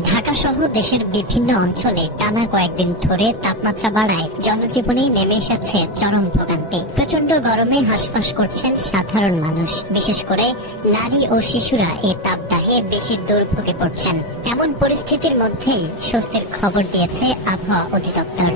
ঢাকা সহ দেশের বিভিন্ন অঞ্চলে টানা কয়েকদিন ধরে তাপমাত্রা বাড়ায় জনজীবনে নেমে এসেছে চরম ভোগান্তি। প্রচন্ড গরমে হাঁসফাঁস করছেন সাধারণ মানুষ, বিশেষ করে নারী ও শিশুরা এই তাপদাহে বেশি দুর্ভোগে পড়ছেন। এমন পরিস্থিতির মধ্যেই স্বস্তির খবর দিয়েছে আবহাওয়া অধিদপ্তর।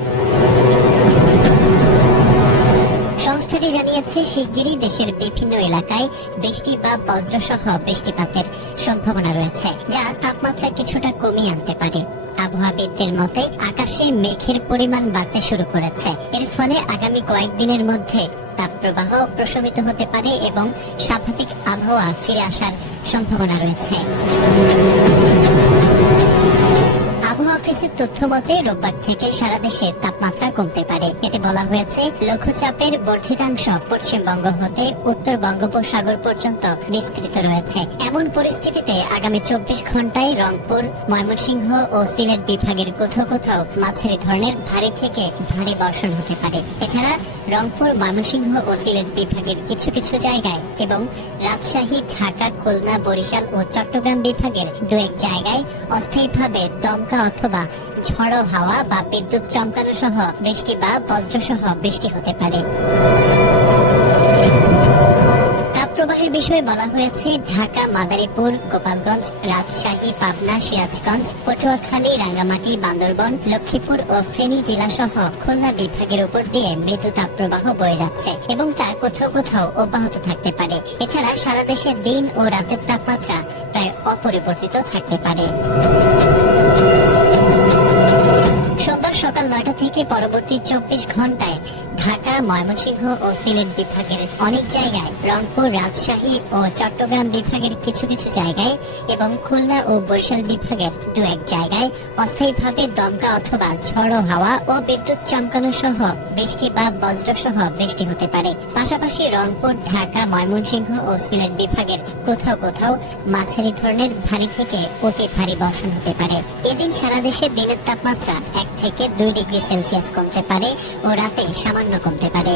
সংস্থাটি জানিয়েছে, শিগগিরই দেশের বিভিন্ন এলাকায় বৃষ্টি বা বজ্রসহ বৃষ্টিপাতের সম্ভাবনা রয়েছে, যা তাপমাত্রা কিছুটা কমিয়ে আনতে পারে। আবহাওয়াবিদদের মতে আকাশে মেঘের পরিমাণ বাড়তে শুরু করেছে। এর ফলে আগামী কয়েকদিনের মধ্যে তাপপ্রবাহ প্রশমিত হতে পারে এবং স্বাভাবিক আবহাওয়া ফিরে আসার সম্ভাবনা রয়েছে। আবহাওয়া অফিসের তথ্য মতে রোববার থেকে সারা দেশে তাপমাত্রা কমতে পারে। এতে বলা হয়েছে, লঘুচাপের বর্ধিতাংশ পশ্চিমবঙ্গ হতে উত্তর বঙ্গোপসাগর পর্যন্ত বিস্তৃত রয়েছে। এমন পরিস্থিতিতে আগামী 24 ঘন্টায় রংপুর, ময়মনসিংহ ও সিলেট বিভাগের কোথাও কোথাও মাঝারি ধরনের ভারী থেকে ভারী বর্ষণ হতে পারে। এছাড়া রংপুর, ময়মনসিংহ ও সিলেট বিভাগের কিছু কিছু জায়গায় এবং রাজশাহী, ঢাকা, খুলনা, বরিশাল ও চট্টগ্রাম বিভাগের দু এক জায়গায় অস্থায়ীভাবে দমকা অথবা ঝড়ো হাওয়া বা বিদ্যুৎ চমকানো সহ বৃষ্টি বা বজ্রসহ বৃষ্টি হতে পারে। তাপপ্রবাহের বিষয়ে বলা হয়েছে, ঢাকা, মাদারীপুর, গোপালগঞ্জ, রাজশাহী, পাবনা, সিরাজগঞ্জ, পটুয়াখালী, রাঙ্গামাটি, বান্দরবান, লক্ষ্মীপুর ও ফেনী জেলা সহ খুলনা বিভাগের উপর দিয়ে মৃদু তাপপ্রবাহ বয়ে যাচ্ছে এবং তা কোথাও কোথাও অব্যাহত থাকতে পারে। এছাড়া সারা দেশে দিন ও রাতের তাপমাত্রা প্রায় অপরিবর্তিত থাকতে পারে। সোমবার সকাল 9টা থেকে পরবর্তী 24 ঘন্টায় ঢাকা, ময়মনসিংহ ও সিলেট বিভাগের অনেক জায়গায়, রংপুর, রাজশাহী ও চট্টগ্রাম বিভাগের কিছু কিছু জায়গায় এবং খুলনা ও বরিশাল বিভাগের দু এক জায়গায় অস্থায়ীভাবে দমকা অথবা ঝড়ো হাওয়া ও বিদ্যুৎ চমকানো সহ বৃষ্টি বা বজ্রসহ বৃষ্টি হতে পারে। পাশাপাশি রংপুর, ঢাকা, ময়মনসিংহ ও সিলেট বিভাগের কোথাও কোথাও মাঝারি ধরনের ভারী থেকে অতি ভারী বর্ষণ হতে পারে। এদিন সারা দেশে দিনের তাপমাত্রা 1 থেকে 2 ডিগ্রি সেলসিয়াস কমতে পারে ও রাতে সামান্য কমতে পারে।